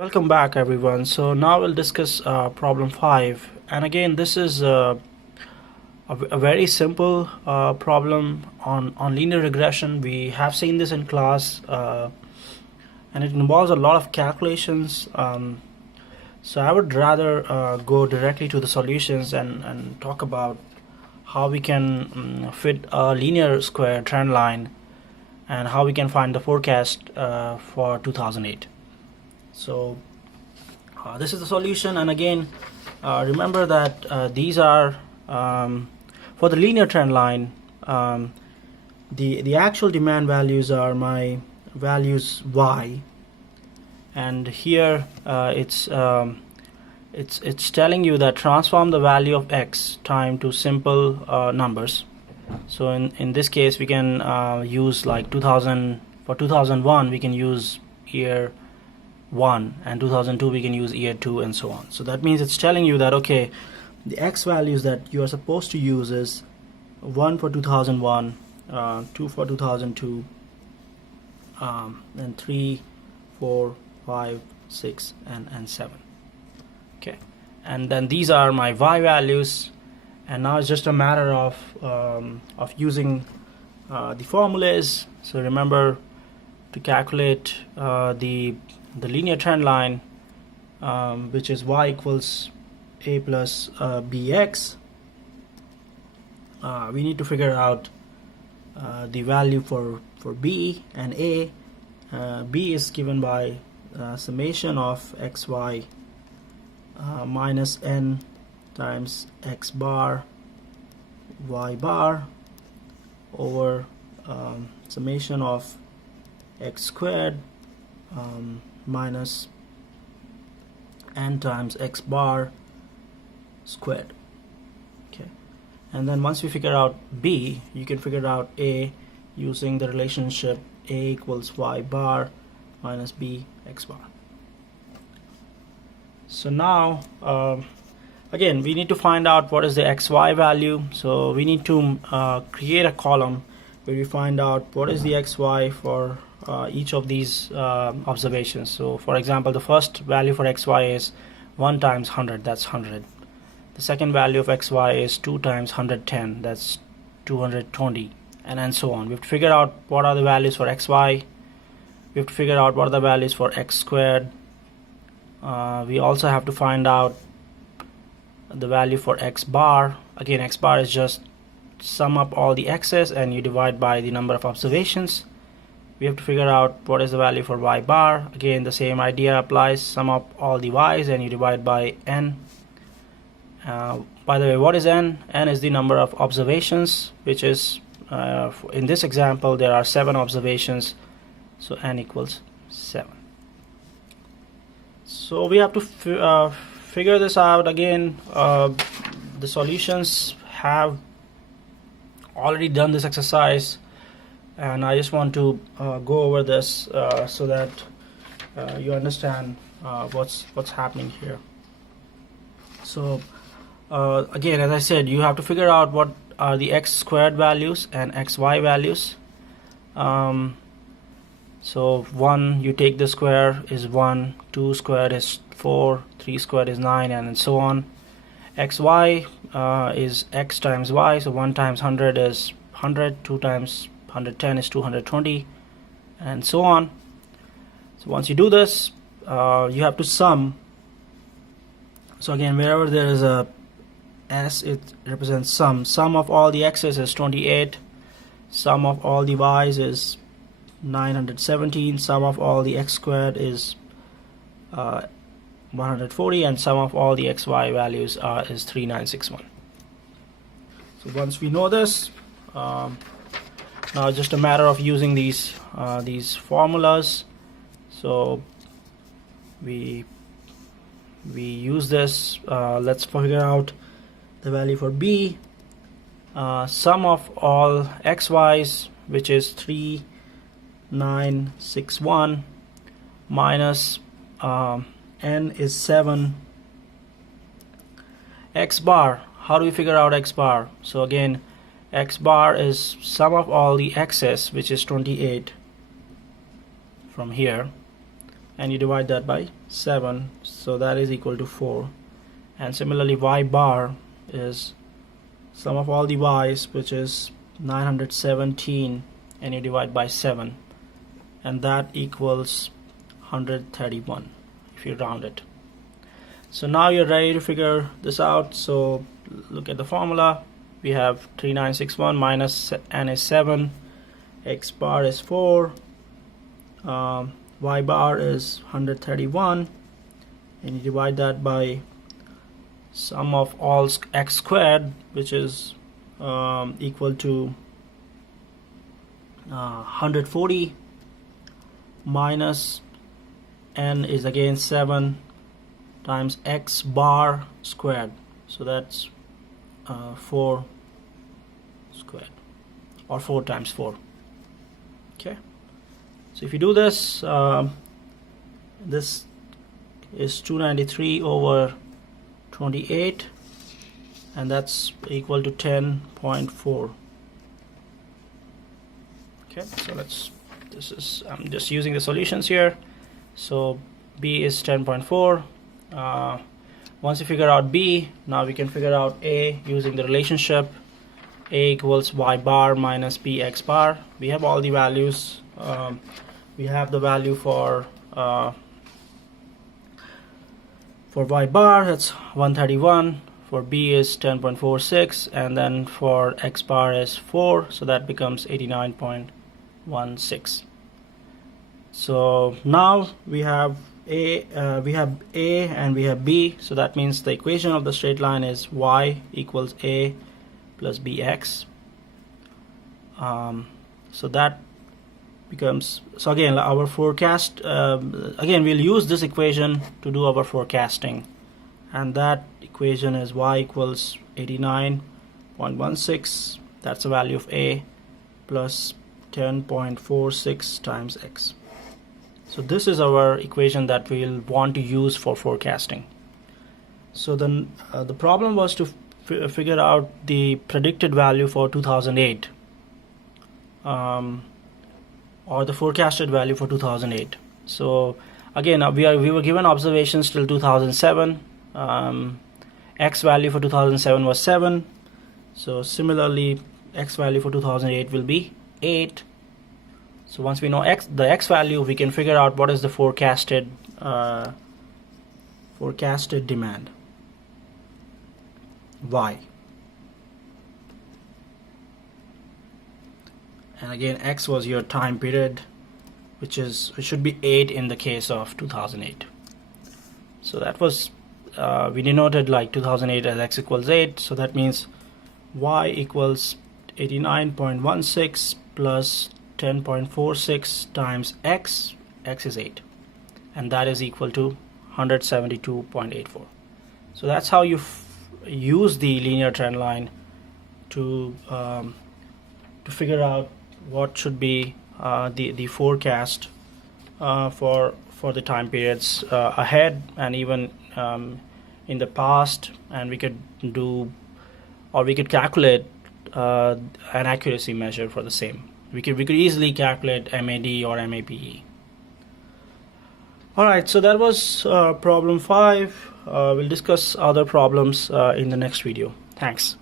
Welcome back everyone. So now we'll discuss problem 5, and again this is a very simple problem on linear regression. We have seen this in class, and it involves a lot of calculations. So I would rather go directly to the solutions and talk about how we can fit a linear square trend line and how we can find the forecast for 2008. So this is the solution, and again remember that these are for the linear trend line. The actual demand values are my values y, and here it's telling you that transform the value of x time to simple numbers. So in this case we can use like 2000. For 2001 we can use year 1, and 2002 we can use year 2, and so on. So that means it's telling you that okay, the x values that you are supposed to use is 1 for 2001, 2 for 2002, and 3, 4, 5, 6, and 7. Okay, and then these are my y values, and now it's just a matter of using the formulas. So remember to calculate the linear trend line, which is y equals a plus bx. We need to figure out the value for b and a. B is given by summation of xy minus n times x bar y bar over summation of x squared minus n times x bar squared. Okay, and then once we figure out b, you can figure out a using the relationship a equals y bar minus b x bar. So now again we need to find out what is the xy value. So we need to create a column where we find out what is the xy for each of these observations. So for example, the first value for xy is 1 times 100, that's 100. The second value of xy is 2 times 110, that's 220, and so on. We have to figure out what are the values for xy. We have to figure out what are the values for x squared. We also have to find out the value for x bar. Again, x bar is just sum up all the x's and you divide by the number of observations. We have to figure out what is the value for y bar. Again, the same idea applies. Sum up all the y's and you divide by n. By the way, what is n? N is the number of observations, which is in this example there are 7 observations, so n equals 7. So we have to figure this out. Again, the solutions have already done this exercise, and I just want to go over this so that you understand what's happening here. So again, as I said, you have to figure out what are the x squared values and xy values. So 1, you take the square, is 1, 2 squared is 4, 3 squared is 9, and so on. Xy is x times y, so 1 times 100 is 100, 2 times 110 is 220, and so on. So once you do this, you have to sum. So again, wherever there is a s, it represents sum. Sum of all the x's is 28, sum of all the y's is 917, sum of all the x squared is 140, and sum of all the xy values is 3961. So once we know this, now just a matter of using these formulas. So we use this. Let's figure out the value for b. Sum of all xy's, which is 3961, minus n is 7. X bar, how do we figure out x bar? So again, x bar is sum of all the x's, which is 28 from here, and you divide that by 7, so that is equal to 4. And similarly, y bar is sum of all the y's, which is 917, and you divide by 7, and that equals 131 if you round it. So now you're ready to figure this out. So look at the formula. We have 3961 minus n is 7, x bar is 4, y bar is 131, and you divide that by sum of all x squared, which is equal to 140, minus n is again 7 times x bar squared, so that's 4 squared, or 4 times 4. Okay, so if you do this, this is 293 over 28, and that's equal to 10.4. Okay, so I'm just using the solutions here. So B is 10.4. Once you figure out B, now we can figure out A using the relationship A equals y bar minus B x bar. We have all the values. We have the value for y bar, that's 131. For B is 10.46, and then for x bar is 4, so that becomes 89.16. So now we have A and we have B, so that means the equation of the straight line is y equals A plus bx. So that becomes, so again our forecast, again we'll use this equation to do our forecasting, and that equation is y equals 89.16, that's the value of A, plus 10.46 times x. So this is our equation that we'll want to use for forecasting. So then the problem was to figure out the predicted value for 2008, or the forecasted value for 2008. So again, we were given observations till 2007. X value for 2007 was 7. So similarly, X value for 2008 will be 8. So once we know the X value, we can figure out what is the forecasted demand, Y. And again, X was your time period, it should be 8 in the case of 2008. So that was, we denoted like 2008 as X equals 8, so that means Y equals 89.16 plus 10.46 times X is 8, and that is equal to 172.84. So that's how you use the linear trend line to figure out what should be the forecast for the time periods ahead, and even in the past, and we could do, or we could calculate an accuracy measure for the same. We could easily calculate MAD or MAPE. Alright, so that was problem 5. We'll discuss other problems in the next video. Thanks.